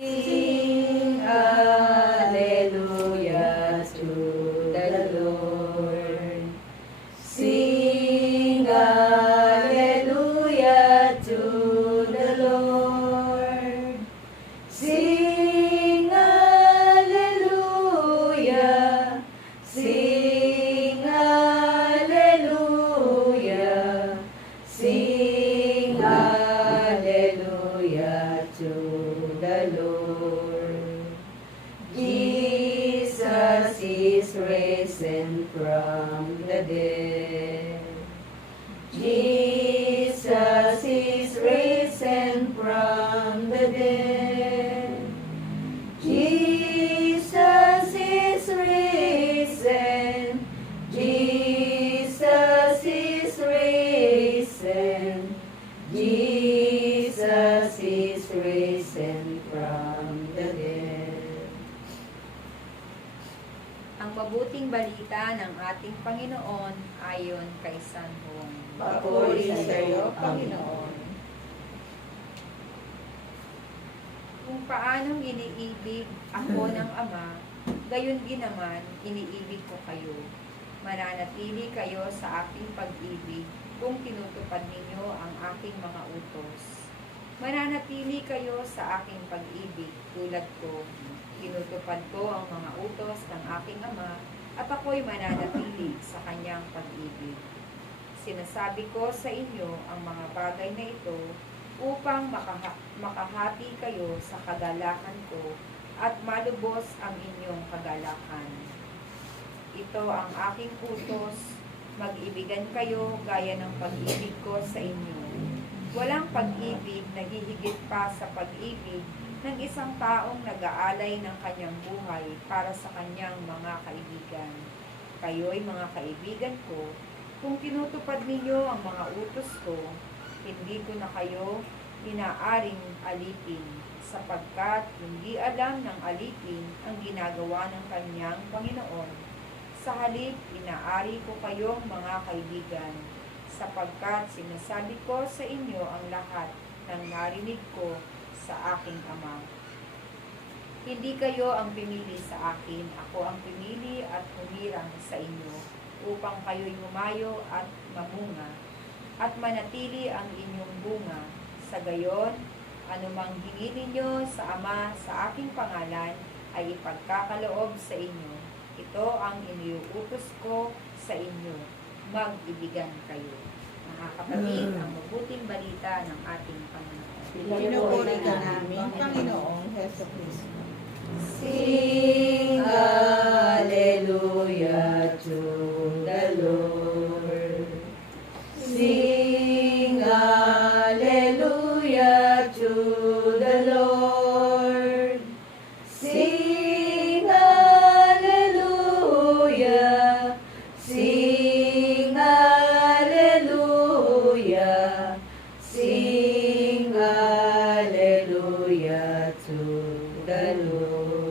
Sing hallelujah to the Lord. Sing hallelujah to the Lord. Sing hallelujah. Sing hallelujah. Sing hallelujah to the Lord. Jesus is risen from the dead. Jesus is risen from the dead. Jesus is risen. Jesus is risen. Jesus is risen from the dead. Ang mabuting balita ng ating Panginoon ayon kay San Juan. Papuri sa iyo, Panginoon. Kung paanong iniibig ako ng Ama, gayon din naman iniibig ko kayo. Mananatili kayo sa aking pag-ibig kung tinutupad ninyo ang aking mga utos. Mananatili kayo sa aking pag-ibig tulad ko. Tinutupad ko ang mga utos ng aking Ama at ako'y mananatili sa kanyang pag-ibig. Sinasabi ko sa inyo ang mga bagay na ito upang makahati kayo sa kagalakan ko at malubos ang inyong kagalakan. Ito ang aking utos, mag-ibigan kayo gaya ng pag-ibig ko sa inyo. Walang pag-ibig na hihigit pa sa pag-ibig ng isang taong nag-aalay ng kanyang buhay para sa kanyang mga kaibigan. Kayo'y mga kaibigan ko, kung tinutupad ninyo ang mga utos ko, hindi ko na kayo inaaring alipin, sapagkat hindi alam ng alipin ang ginagawa ng kanyang Panginoon. Sa halip, inaari ko kayong mga kaibigan, sapagkat sinasabi ko sa inyo ang lahat ng narinig ko sa aking Ama. Hindi kayo ang pinili sa akin, ako ang pinili at humirang sa inyo, upang kayo'y humayo at mamunga, at manatili ang inyong bunga. Sa gayon, anumang hingin ninyo sa Ama sa aking pangalan, ay ipagkakaloob sa inyo. Ito ang iniuutos ko sa inyo, mag-ibigan kayo. Mga kapatid, ang mabuting balita ng ating Panginoon. Pinupuri ka namin, Panginoong Heso Kristo. Sing hallelujah to the Lord. Sing hallelujah to the Lord. Sing hallelujah. Sing hallelujah. Sing hallelujah to the Lord.